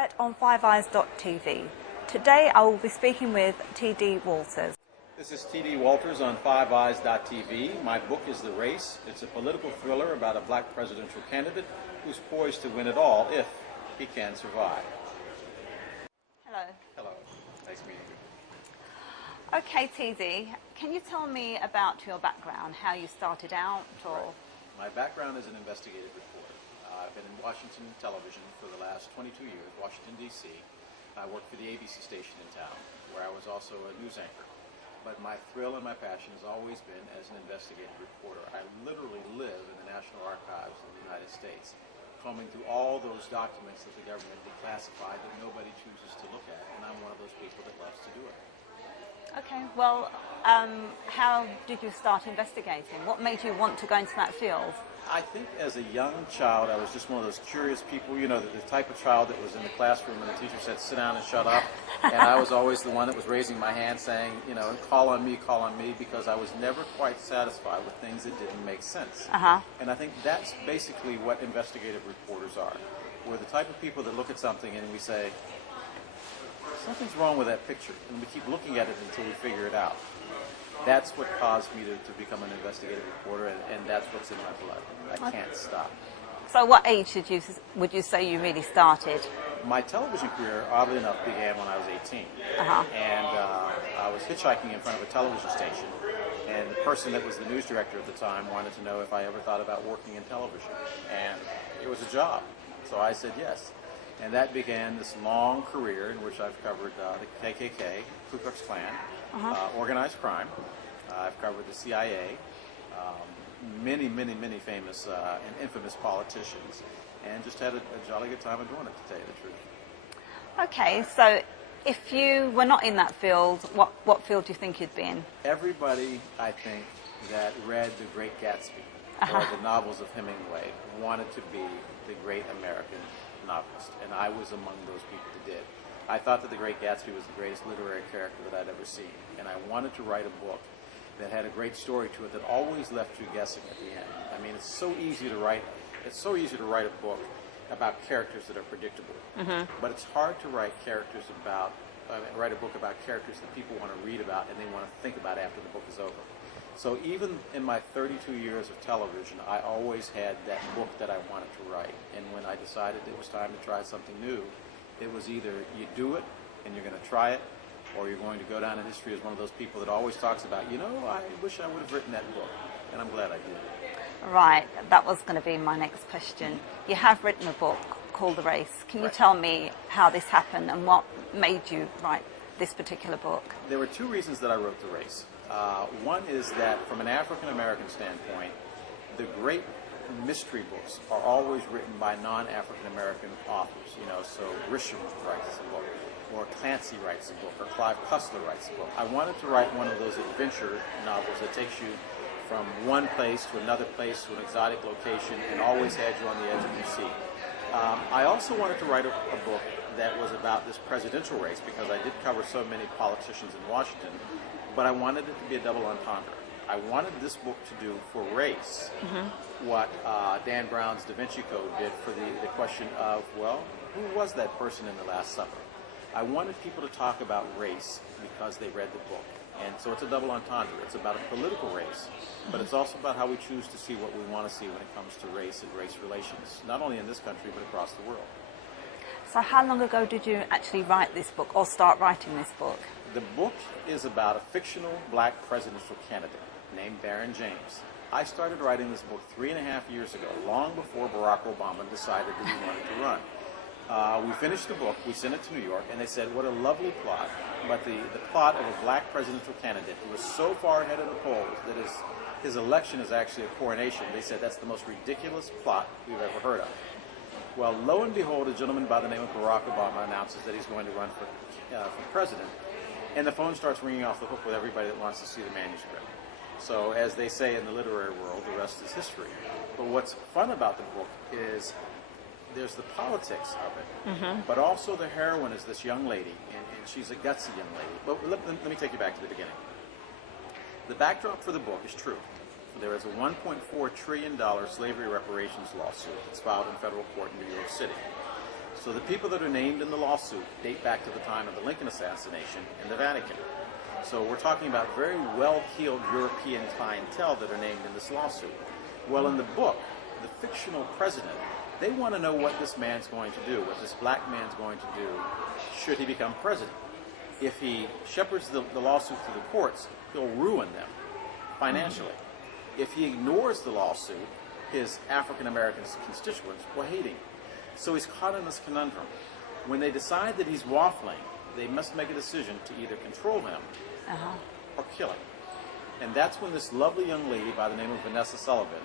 set on fiveeyes.tv. Today I will be speaking with T.D. Walters. This is T.D. Walters on fiveeyes.tv. My book is The Race. It's a political thriller about a black presidential candidate who's poised to win it all if he can survive. Hello. Hello. Nice meeting you. Okay, T.D., can you tell me about your background, how you started out? Or... Right. My background is an investigative reporter. I've been in Washington television for the last 22 years, Washington, D.C. I worked for the ABC station in town, where I was also a news anchor. But my thrill and my passion has always been as an investigative reporter. I literally live in the National Archives of the United States, combing through all those documents that the government declassified that nobody chooses to look at, and I'm one of those people that loves to do it. Okay, well, how did you start investigating? What made you want to go into that field? I think as a young child, I was just one of those curious people, you know, the type of child that was in the classroom and the teacher said, sit down and shut up. And I was always the one that was raising my hand saying, you know, call on me, because I was never quite satisfied with things that didn't make sense. And I think that's basically what investigative reporters are. We're the type of people that look at something and we say, something's wrong with that picture, and we keep looking at it until we figure it out. That's what caused me to become an investigative reporter, and that's what's in my blood. I can't stop. So what age would you say you really started? My television career, oddly enough, began when I was 18. And I was hitchhiking in front of a television station, and the person that was the news director at the time wanted to know if I ever thought about working in television. And it was a job, so I said yes. And that began this long career in which I've covered the KKK, Klu Klux Klan, organized crime. I've covered the CIA, many famous and infamous politicians, and just had a jolly good time of doing it, to tell you the truth. Okay, so if you were not in that field, what field do you think you'd be in? Everybody, I think, that read The Great Gatsby or the novels of Hemingway wanted to be the great American novelist, and I was among those people who did. I thought that The Great Gatsby was the greatest literary character that I'd ever seen, and I wanted to write a book that had a great story to it that always left you guessing at the end. I mean, it's so easy to write a book about characters that are predictable, but it's hard to write a book about characters that people want to read about and they want to think about after the book is over. So even in my 32 years of television, I always had that book that I wanted to write. And when I decided it was time to try something new, it was either you do it and you're going to try it, or you're going to go down in history as one of those people that always talks about, you know, I wish I would have written that book. And I'm glad I did. Right. That was going to be my next question. You have written a book called The Race. Can you tell me how this happened and what made you write this particular book? There were two reasons that I wrote The Race. One is that from an African-American standpoint, the great mystery books are always written by non-African-American authors. You know, so Grisham writes a book, or Clancy writes a book, or Clive Cussler writes a book. I wanted to write one of those adventure novels that takes you from one place to another place to an exotic location and always had you on the edge of your seat. I also wanted to write a book that was about this presidential race because I did cover so many politicians in Washington, but I wanted it to be a double entendre. I wanted this book to do for race what Dan Brown's Da Vinci Code did for the question of, well, who was that person in the Last Supper? I wanted people to talk about race because they read the book. And so it's a double entendre. It's about a political race, but it's also about how we choose to see what we want to see when it comes to race and race relations, not only in this country, but across the world. So how long ago did you actually write this book or start writing this book? The book is about a fictional black presidential candidate named Baron James. I started writing this book 3.5 years ago, long before Barack Obama decided that he wanted to run. We finished the book, we sent it to New York, and they said, what a lovely plot. But the plot of a black presidential candidate who was so far ahead of the polls that his election is actually a coronation. They said that's the most ridiculous plot we've ever heard of. Well, lo and behold, a gentleman by the name of Barack Obama announces that he's going to run for president, and the phone starts ringing off the hook with everybody that wants to see the manuscript. So, as they say in the literary world, the rest is history. But what's fun about the book is there's the politics of it, but also the heroine is this young lady, and she's a gutsy young lady. But let me take you back to the beginning. The backdrop for the book is true. There is a $1.4 trillion slavery reparations lawsuit that's filed in federal court in New York City. So the people that are named in the lawsuit date back to the time of the Lincoln assassination in the Vatican. So we're talking about very well-heeled European clientele that are named in this lawsuit. Well, in the book, the fictional president, they want to know what this man's going to do, what this black man's going to do should he become president. If he shepherds the lawsuit through the courts, he'll ruin them financially. If he ignores the lawsuit, his African-American constituents will hate him. So he's caught in this conundrum. When they decide that he's waffling, they must make a decision to either control him or kill him. And that's when this lovely young lady by the name of Vanessa Sullivan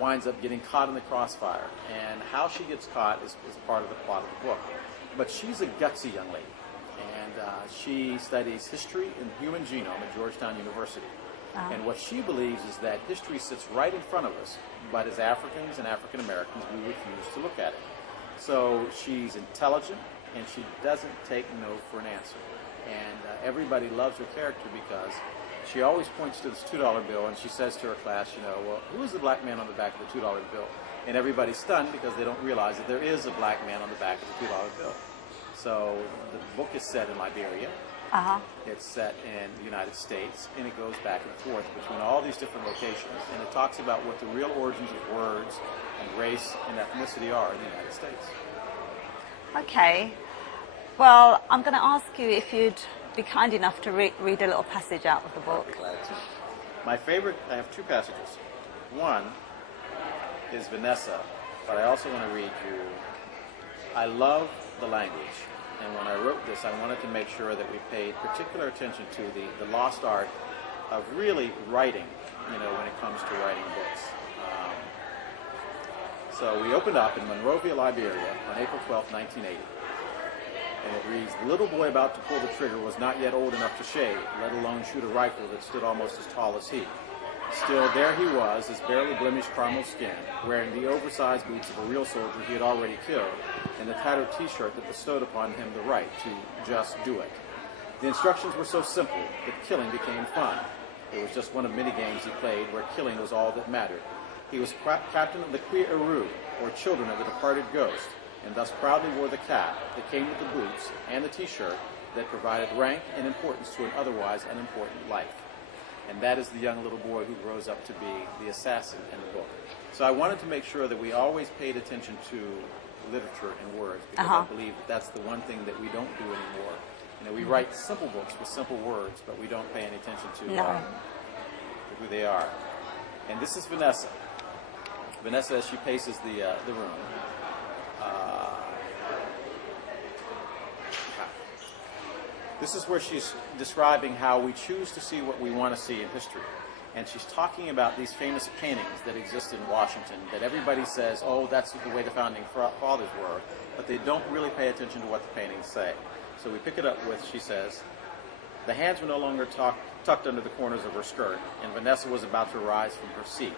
winds up getting caught in the crossfire. And how she gets caught is part of the plot of the book. But she's a gutsy young lady. And she studies history and human genome at Georgetown University. And what she believes is that history sits right in front of us, but as Africans and African Americans, we refuse to look at it. So she's intelligent, and she doesn't take no for an answer. And everybody loves her character because she always points to this $2 bill, and she says to her class, you know, well, who is the black man on the back of the $2 bill? And everybody's stunned because they don't realize that there is a black man on the back of the $2 bill. So the book is set in Liberia. It's set in the United States, and it goes back and forth between all these different locations. And it talks about what the real origins of words and race and ethnicity are in the United States. Okay. Well, I'm going to ask you if you'd be kind enough to read a little passage out of the book. I'd be glad to. My favorite, I have two passages. One is Vanessa, but I also want to read you, I love the language. And when I wrote this, I wanted to make sure that we paid particular attention to the lost art of really writing, you know, when it comes to writing books. So we opened up in Monrovia, Liberia on April 12, 1980. And it reads, the little boy about to pull the trigger was not yet old enough to shave, let alone shoot a rifle that stood almost as tall as he. Still, there he was, his barely blemished caramel skin, wearing the oversized boots of a real soldier he had already killed, and the tattered T-shirt that bestowed upon him the right to just do it. The instructions were so simple that killing became fun. It was just one of many games he played where killing was all that mattered. He was captain of the Kwi Eru, or children of the departed ghost, and thus proudly wore the cap that came with the boots and the T-shirt that provided rank and importance to an otherwise unimportant life. And that is the young little boy who grows up to be the assassin in the book. So I wanted to make sure that we always paid attention to literature and words, because I believe that that's the one thing that we don't do anymore. You know, we write simple books with simple words, but we don't pay any attention to who they are. And this is Vanessa. Vanessa, as she paces the room. This is where she's describing how we choose to see what we want to see in history. And she's talking about these famous paintings that exist in Washington that everybody says, oh, that's the way the founding fathers were, but they don't really pay attention to what the paintings say. So we pick it up with, she says, the hands were no longer tucked under the corners of her skirt, and Vanessa was about to rise from her seat.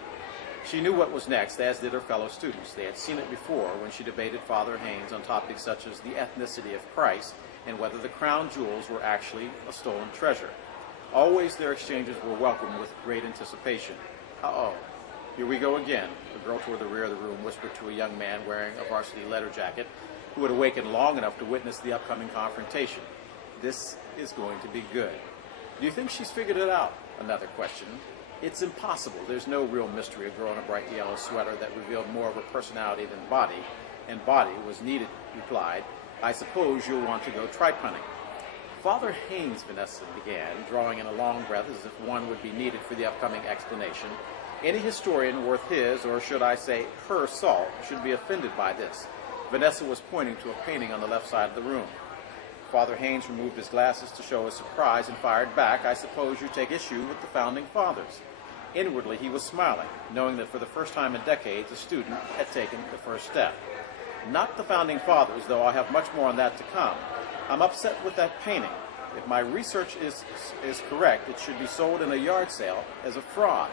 She knew what was next, as did her fellow students. They had seen it before when she debated Father Haynes on topics such as the ethnicity of Christ and whether the crown jewels were actually a stolen treasure. Always their exchanges were welcomed with great anticipation. Uh-oh, here we go again, the girl toward the rear of the room whispered to a young man wearing a varsity letter jacket who had awakened long enough to witness the upcoming confrontation. This is going to be good. Do you think she's figured it out? Another question. It's impossible. There's no real mystery. A girl in a bright yellow sweater that revealed more of her personality than body, and body was needed, replied. I suppose you'll want to go tripe hunting. Father Haynes, Vanessa began, drawing in a long breath as if one would be needed for the upcoming explanation. Any historian worth his, or should I say her, salt should be offended by this. Vanessa was pointing to a painting on the left side of the room. Father Haynes removed his glasses to show his surprise and fired back, I suppose you take issue with the founding fathers. Inwardly, he was smiling, knowing that for the first time in decades, a student had taken the first step. Not the founding fathers, though I have much more on that to come. I'm upset with that painting. If my research is correct, it should be sold in a yard sale as a fraud.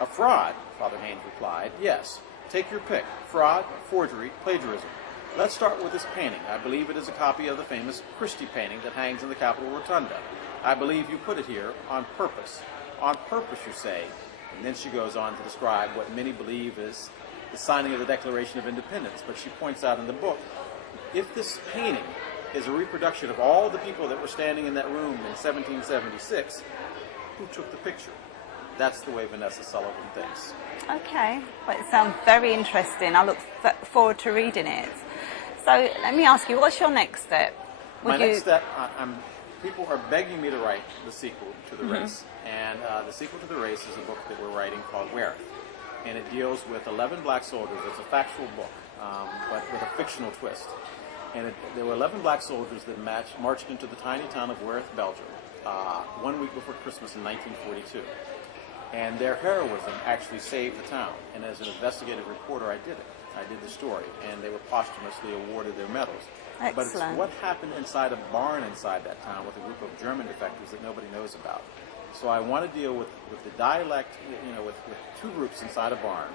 A fraud, Father Haynes replied. Yes, take your pick. Fraud, forgery, plagiarism. Let's start with this painting. I believe it is a copy of the famous Christie painting that hangs in the Capitol Rotunda. I believe you put it here on purpose. On purpose, you say. And then she goes on to describe what many believe is the signing of the Declaration of Independence. But she points out in the book, if this painting is a reproduction of all the people that were standing in that room in 1776, who took the picture? That's the way Vanessa Sullivan thinks. Okay, well, it sounds very interesting. I look forward to reading it. So let me ask you, what's your next step? Next step, people are begging me to write the sequel to The Race. And the sequel to The Race is a book that we're writing called Wereth. And it deals with 11 black soldiers. It's a factual book, but with a fictional twist. And there were 11 black soldiers that marched into the tiny town of Wereth, Belgium, 1 week before Christmas in 1942. And their heroism actually saved the town. And as an investigative reporter, I did it. I did the story. And they were posthumously awarded their medals. Excellent. But it's what happened inside a barn inside that town with a group of German defectors that nobody knows about. So I want to deal with the dialect, with two groups inside a barn.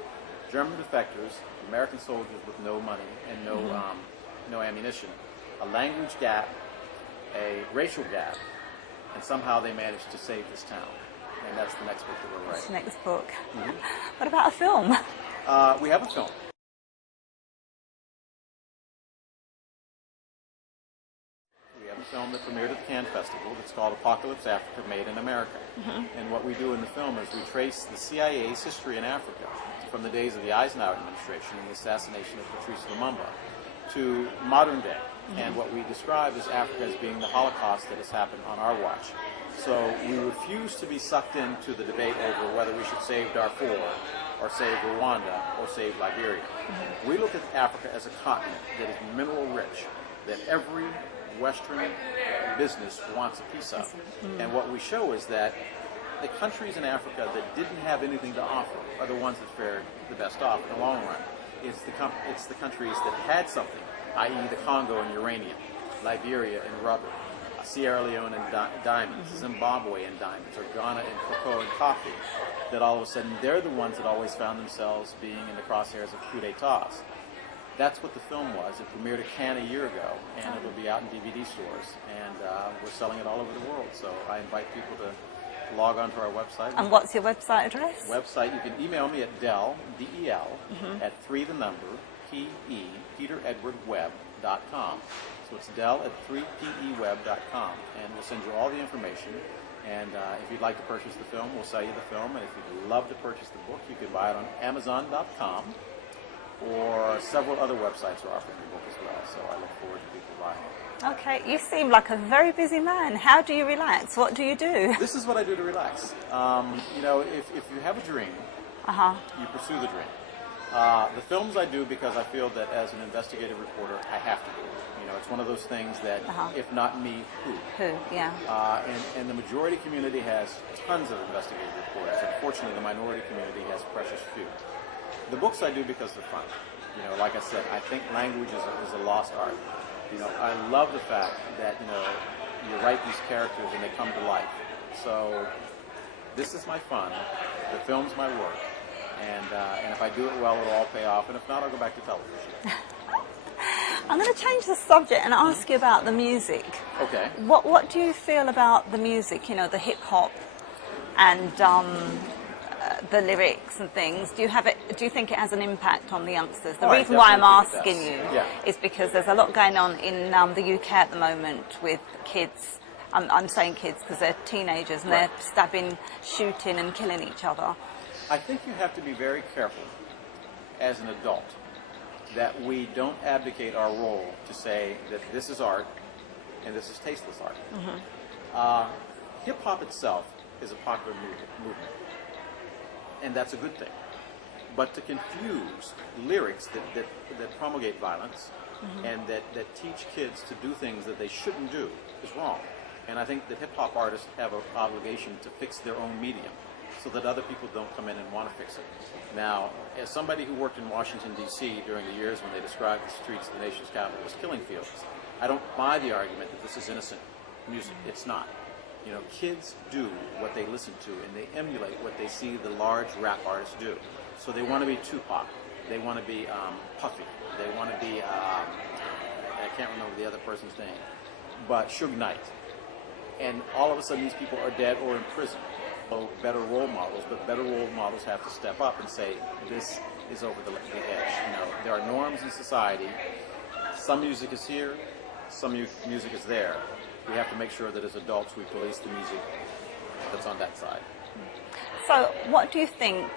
German defectors, American soldiers with no money and no ammunition, a language gap, a racial gap, and somehow they managed to save this town. And that's the next book that we're writing. That's the next book. What about a film? We have a film. We have a film that premiered at the Cannes Festival that's called Apocalypse Africa, Made in America. And what we do in the film is we trace the CIA's history in Africa from the days of the Eisenhower administration and the assassination of Patrice Lumumba to modern day. And what we describe is Africa as being the Holocaust that has happened on our watch. So we refuse to be sucked into the debate over whether we should save Darfur or save Rwanda or save Liberia. We look at Africa as a continent that is mineral rich, that every Western business wants a piece of. And what we show is that the countries in Africa that didn't have anything to offer are the ones that fared the best off in the long run. It's the countries that had something, i.e. the Congo and uranium, Liberia and rubber, Sierra Leone and diamonds, Zimbabwe and diamonds, or Ghana and cocoa and coffee, that all of a sudden they're the ones that always found themselves being in the crosshairs of coup d'etats. That's what the film was. It premiered at Cannes a year ago, and it'll be out in DVD stores, and we're selling it all over the world. So I invite people to log on to our website. And what's your website address? Website, you can email me at Del, D-E-L, at 3 the number, P-E, Peter Edward Web.com. So it's Del at 3peweb.com, and we'll send you all the information. And if you'd like to purchase the film, we'll sell you the film. And if you'd love to purchase the book, you can buy it on Amazon.com, or several other websites are offering the book as well. So I look forward to people buying it. Okay, you seem like a very busy man. How do you relax? What do you do? This is what I do to relax. If you have a dream, you pursue the dream. The films I do because I feel that as an investigative reporter, I have to do it. It's one of those things that, if not me, who? Who, yeah. And the majority community has tons of investigative reporters. Unfortunately, the minority community has precious few. The books I do because they're fun. Like I said, I think language is a lost art. I love the fact that, you write these characters and they come to life. So this is my fun. The film's my work. And if I do it well, it'll all pay off. And if not, I'll go back to television. I'm going to change the subject and ask you about the music. Okay. What do you feel about the music, the hip-hop and the lyrics and things? Do you think it has an impact on the youngsters? The reason why I'm asking you is because there's a lot going on in the UK at the moment with kids. I'm saying kids because they're teenagers and they're stabbing, shooting and killing each other. I think you have to be very careful as an adult that we don't abdicate our role to say that this is art and this is tasteless art. Hip-hop itself is a popular movement, and that's a good thing. But to confuse lyrics that promulgate violence and that teach kids to do things that they shouldn't do is wrong. And I think that hip-hop artists have an obligation to fix their own medium so that other people don't come in and want to fix it. Now, as somebody who worked in Washington, D.C. during the years when they described the streets of the nation's capital as killing fields, I don't buy the argument that this is innocent music. It's not. Kids do what they listen to, and they emulate what they see the large rap artists do. So they want to be Tupac. They want to be Puffy. They want to be, I can't remember the other person's name, but Suge Knight. And all of a sudden these people are dead or in prison. So better role models, but better role models have to step up and say, this is over the edge. You know, there are norms in society. Some music is here, some music is there. We have to make sure that as adults we police the music that's on that side. So what do you think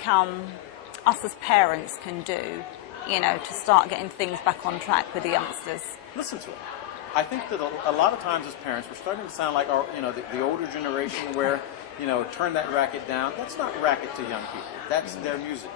us as parents can do, you know, to start getting things back on track with the youngsters? Listen to them. I think that a lot of times as parents we're starting to sound like our, you know, the older generation where, you know, turn that racket down. That's not racket to young people. That's their music.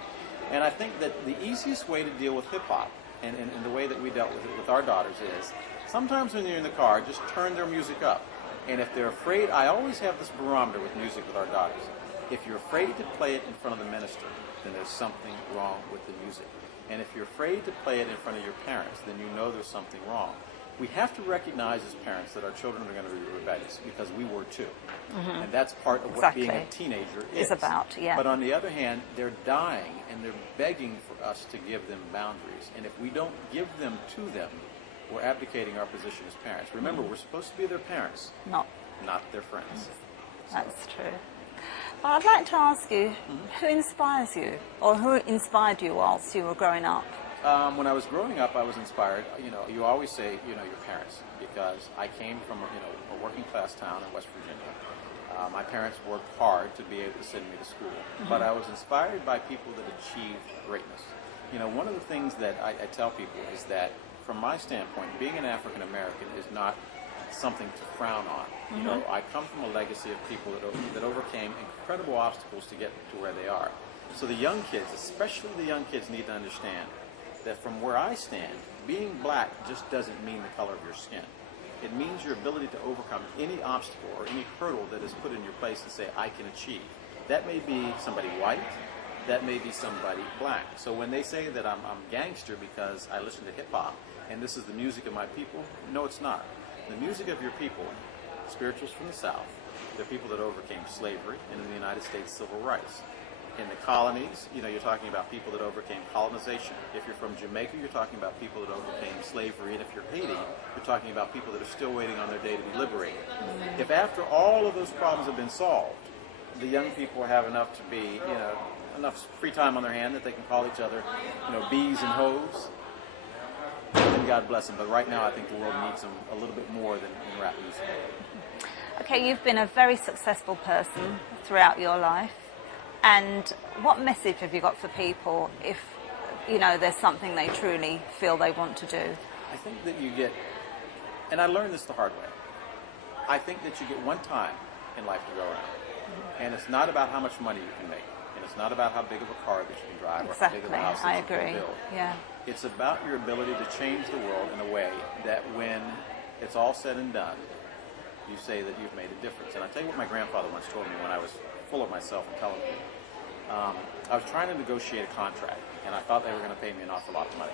And I think that the easiest way to deal with hip-hop and the way that we dealt with it with our daughters is sometimes when you're in the car, just turn their music up. And if they're afraid, I always have this barometer with music with our daughters. If you're afraid to play it in front of the minister, then there's something wrong with the music. And if you're afraid to play it in front of your parents, then you know there's something wrong. We have to recognize as parents that our children are going to be rebellious because we were too. And that's part of what being a teenager is. About, yeah. But on the other hand, they're dying and they're begging for us to give them boundaries. And if we don't give them to them, we're abdicating our position as parents. Remember, we're supposed to be their parents, not their friends. That's true. Well, I'd like to ask you, who inspires you, or who inspired you whilst you were growing up? When I was growing up, I was inspired. You know, you always say, you know, your parents, because I came from, a working class town in West Virginia. My parents worked hard to be able to send me to school, but I was inspired by people that achieved greatness. You know, one of the things that I tell people is that, from my standpoint, being an African American is not something to frown on. You know, I come from a legacy of people that overcame incredible obstacles to get to where they are. So the young kids, especially the young kids, need to understand that from where I stand, being black just doesn't mean the color of your skin. It means your ability to overcome any obstacle or any hurdle that is put in your place and say, I can achieve. That may be somebody white, that may be somebody black. So when they say that I'm gangster because I listen to hip-hop and this is the music of my people, no, it's not. The music of your people, spirituals from the South, they're people that overcame slavery and in the United States, civil rights. In the colonies, you know, you're talking about people that overcame colonization. If you're from Jamaica, you're talking about people that overcame slavery. And if you're Haiti, you're talking about people that are still waiting on their day to be liberated. If after all of those problems have been solved, the young people have enough to be, you know, enough free time on their hand that they can call each other, you know, bees and hoes, then God bless them. But right now, I think the world needs them a little bit more than rap music. Okay, you've been a very successful person throughout your life. And what message have you got for people if, you know, there's something they truly feel they want to do? I think that you get, and I learned this the hard way, I think that you get one time in life to go around. And it's not about how much money you can make. And it's not about how big of a car that you can drive or how big of a house that you can build. Yeah. It's about your ability to change the world in a way that when it's all said and done, you say that you've made a difference. And I'll tell you what my grandfather once told me when I was full of myself and telling me. I was trying to negotiate a contract, and I thought they were going to pay me an awful lot of money.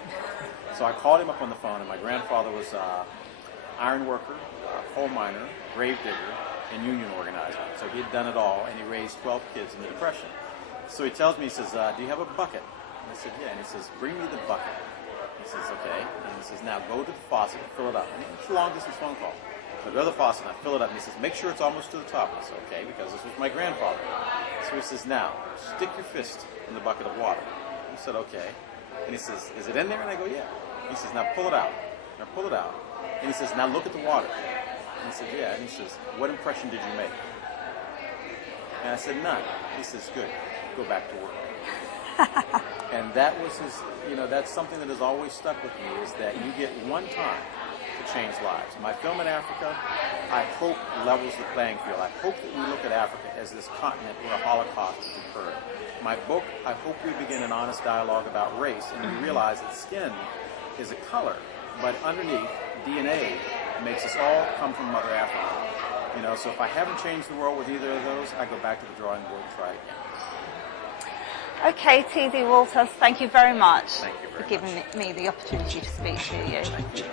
So I called him up on the phone, and my grandfather was an iron worker, coal miner, grave digger, and union organizer. So he had done it all, and he raised 12 kids in the Depression. So he tells me, he says, do you have a bucket? And I said, yeah. And he says, bring me the bucket. He says, okay. And he says, now go to the faucet and fill it up. And it's a long-distance phone call. So I go to the faucet and I fill it up, and he says, make sure it's almost to the top. I said, okay, because this was my grandfather. So he says, now, stick your fist in the bucket of water. I said, okay. And he says, is it in there? And I go, yeah. He says, now pull it out. Now pull it out. And he says, now look at the water. And I said, yeah. And he says, what impression did you make? And I said, none. He says, good. Go back to work. And that was his, you know, that's something that has always stuck with me, is that you get one time to change lives. My film in Africa, I hope, levels the playing field. I hope that we look at Africa as this continent where a Holocaust has occurred. My book, I hope we begin an honest dialogue about race, and we realize that skin is a color, but underneath, DNA makes us all come from Mother Africa. You know, so if I haven't changed the world with either of those, I go back to the drawing board and try again. Okay, T.D. Walters, thank you very much for giving me the opportunity to speak to you. Thank you.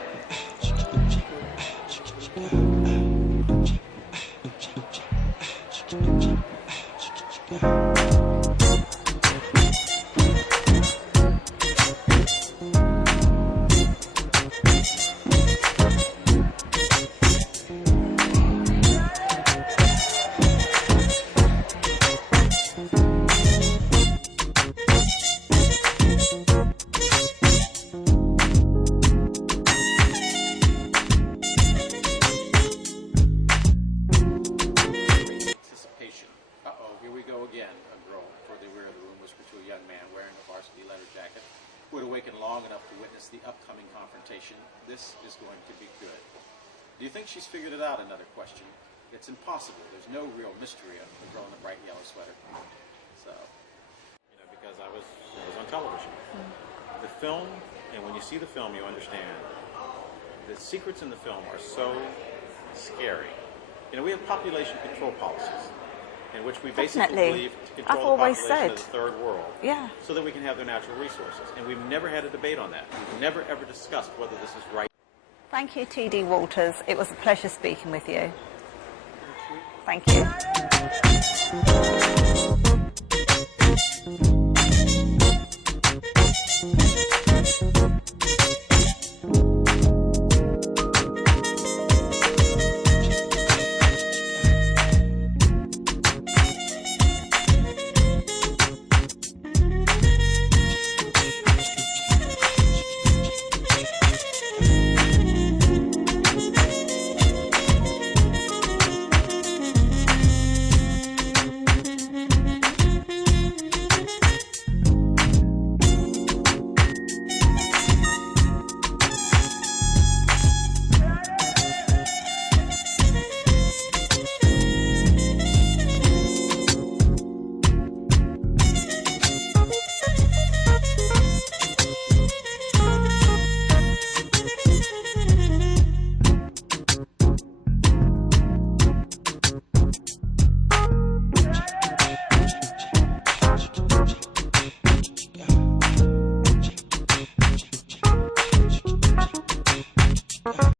this is going to be good. Do you think she's figured it out? Another question. It's impossible. There's no real mystery of the girl in the bright yellow sweater. So, because I was on television. The film, and when you see the film, you understand the secrets in the film are so scary. We have population control policies in which we basically believe to control the population of the third world, so that we can have their natural resources. And we've never had a debate on that. We've never ever discussed whether this is right. Thank you, T.D. Walters. It was a pleasure speaking with you. Thank you.